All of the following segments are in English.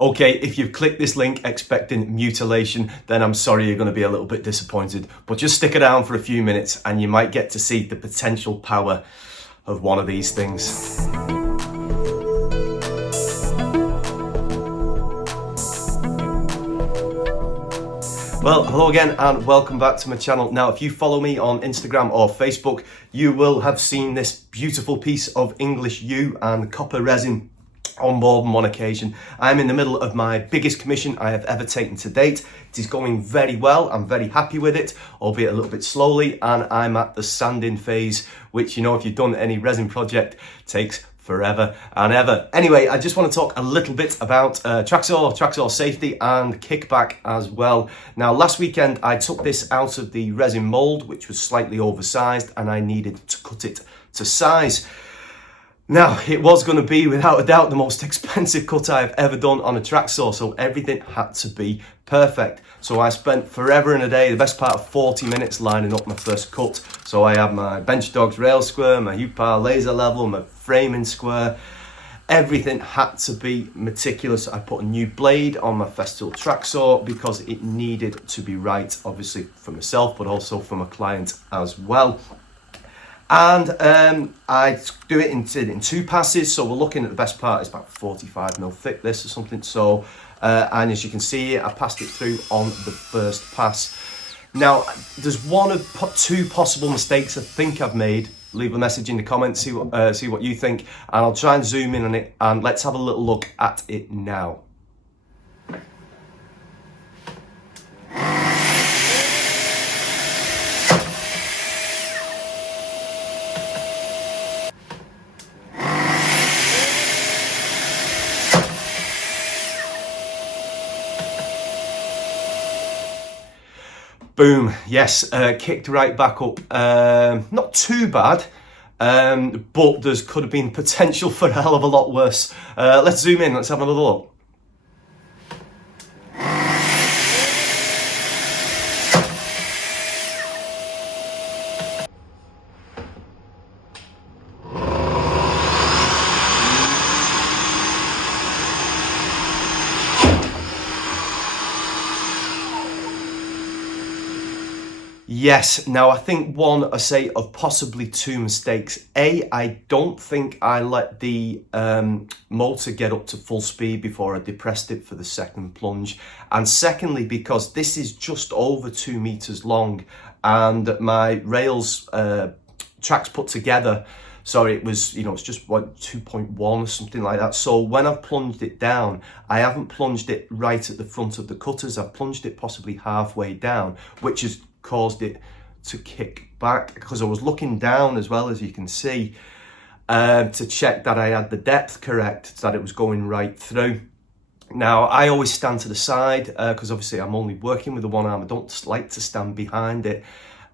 Okay, if you've clicked this link expecting mutilation, then I'm sorry, you're going to be a little bit disappointed. But just stick around for a few minutes and you might get to see the potential power of one of these things. Well, hello again and welcome back to my channel. Now, if you follow me on Instagram or Facebook, you will have seen this beautiful piece of English yew and copper resin on more than one occasion. I'm in the middle of my biggest commission I have ever taken to date. It is going very well. I'm very happy with it, albeit a little bit slowly, and I'm at the sanding phase, which, you know, if you've done any resin project, takes forever and ever. Anyway, I just want to talk a little bit about Tracksaw safety and kickback as well. Now, last weekend I took this out of the resin mold, which was slightly oversized, and I needed to cut it to size. Now, it was going to be, without a doubt, the most expensive cut I've ever done on a Tracksaw, so everything had to be perfect. So I spent forever and a day, the best part of 40 minutes, lining up my first cut. So I had my BenchDogs rail square, my U-Power laser level, my framing square. Everything had to be meticulous. I put a new blade on my Festool Tracksaw because it needed to be right, obviously for myself, but also for my client as well. And I do it in two passes, so we're looking at the best part is about 45mm thick, this or something. So, and as you can see, I passed it through on the first pass. Now, there's one of two possible mistakes I think I've made. Leave a message in the comments, see what you think, and I'll try and zoom in on it, and let's have a little look at it now. Boom, yes, kicked right back up. Not too bad, but there could have been potential for a hell of a lot worse. Let's zoom in, let's have another look. Yes, now I think one, of possibly two mistakes. A, I don't think I let the motor get up to full speed before I depressed it for the second plunge. And secondly, because this is just over 2 meters long and my rails, tracks put together, sorry, it was, you know, it's just what, 2.1 or something like that. So when I've plunged it down, I haven't plunged it right at the front of the cutters. I've plunged it possibly halfway down, which has caused it to kick back, because I was looking down as well, as you can see, to check that I had the depth correct, that it was going right through. Now, I always stand to the side because obviously I'm only working with the one arm. I don't like to stand behind it,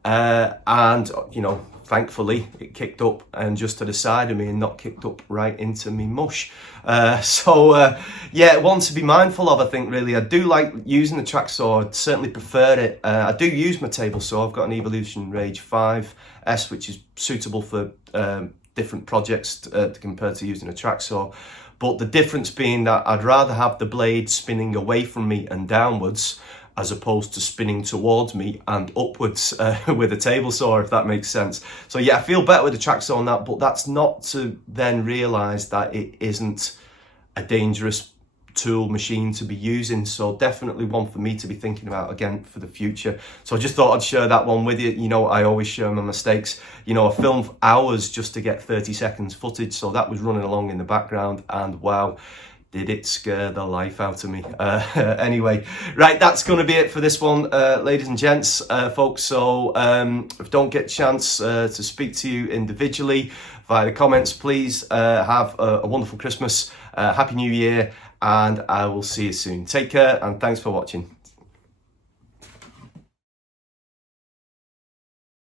and you know, thankfully it kicked up and just to the side of me and not kicked up right into me mush. Yeah, one to be mindful of, I think, really. I do like using the Tracksaw. I certainly prefer it. I do use my table saw. I've got an Evolution Rage 5S, which is suitable for different projects compared to using a Tracksaw. But the difference being that I'd rather have the blade spinning away from me and downwards as opposed to spinning towards me and upwards with a table saw, if that makes sense. So yeah, I feel better with the Tracksaw on that, but that's not to then realise that it isn't a dangerous tool machine to be using. So definitely one for me to be thinking about again for the future. So I just thought I'd share that one with you. You know, I always share my mistakes. You know, I filmed hours just to get 30 seconds footage, so that was running along in the background, and wow, did it scare the life out of me. Anyway, right, that's going to be it for this one, ladies and gents, folks. So if I don't get a chance to speak to you individually via the comments, please have a wonderful Christmas, Happy New Year, and I will see you soon. Take care, and thanks for watching.